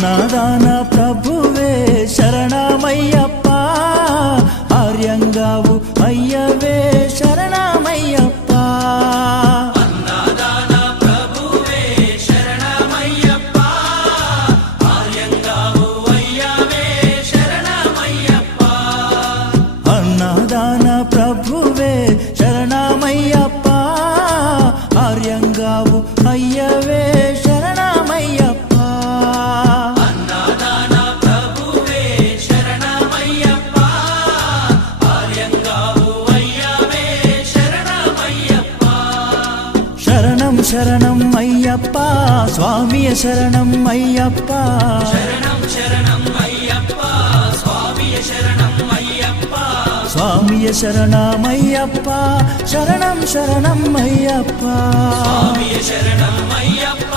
అన్నదాన ప్రభువే శరణమయ్యప్ప, ఆర్యంగావు అయ్యవే శరణమయ్యప్ప. అన్నదాన ప్రభువే శరణమయ్యప్ప, ఆర్యంగావు అయ్యవే శరణమయ్యప్ప. అన్నదాన ప్రభువే శరణమయ్యప్ప, ఆర్యంగావు అయ్యవే శరణమయ్యప్ప. అన్నదాన ప్రభువే శరణమయ్యప్ప, ఆర్యంగావు అయ్యవే శరణమయ్యప్ప. శరణం శరణం అయ్యప్ప, స్వామియ శరణం అయ్యప్ప. శరణం శరణం అయ్యప్ప, స్వామియ శరణం అయ్యప్ప. స్వామియ శరణమయ్యప్ప, శరణం శరణం అయ్యప్ప. స్వామియ శరణం అయ్యప్ప.